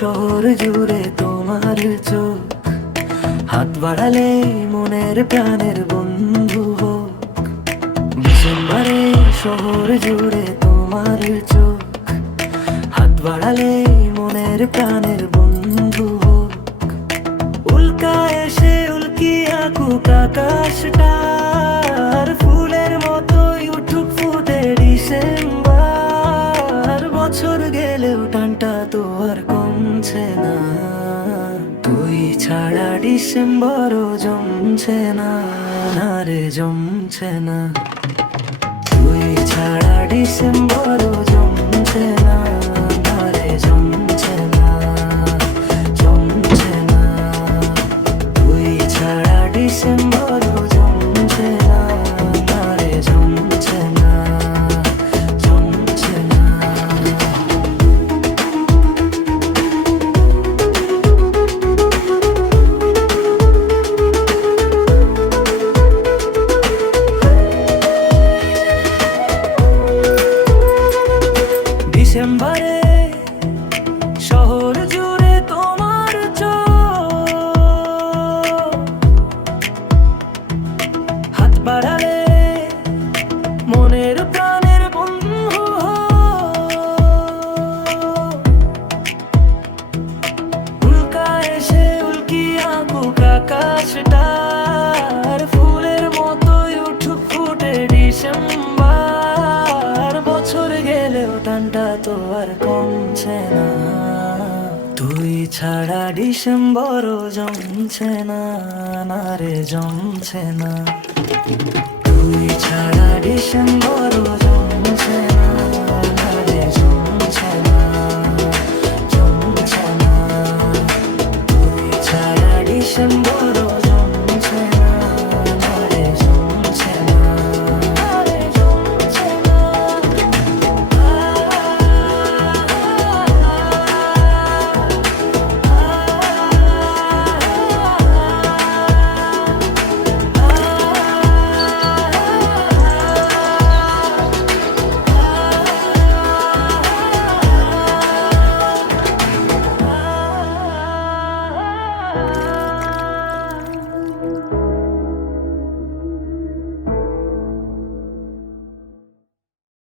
শহর জুড়ে তোমার চোখ, হাত বাড়ালে মনের প্রাণের বন্ধু হোক। ডিসেম্বরে শহর জুড়ে তোমার চোখ, হাত বাড়ালে মনের প্রাণের বন্ধু হোক। উল্কা এসে উল্কি আঁকুক আকাশটা, আর ফুলের মতোই উঠুক ফুটে ডিসেম্বর। বছর গেলেও টানটা তো আর কমছে না, তুই ছাড়া ডিসেম্বরও জমছে না, না রে জমছে না। তুই ছাড়া ডিসেম্বরও জমছে না, না রে জমছে না, জমছে না। তুই ছাড়া ডিসেম্বরও জমছে না, না রে জমছে না, জমছে না। ডিসেম্বরে শহর জুড়ে তোমার চোখ, হাত বাড়ালে মনের প্রাণের বন্ধু হোক। উল্কা এসে উল্কি আঁকুক আকাশটা, আর ফুলের মতোই উঠুক ফুটে ডিসেম্বর। বছর গেলেও টানটা তো আর কমছে না, তুই ছাড়া ডিসেম্বরও জমছে না, না রে জমছে না। তুই ছাড়া ডিসেম্বরও জমছে না, না রে জমছে না, জমছে না। তুই ছাড়া ডিসেম্বরও জমছে না, না রে জমছে না, না রে জমছে না। Ah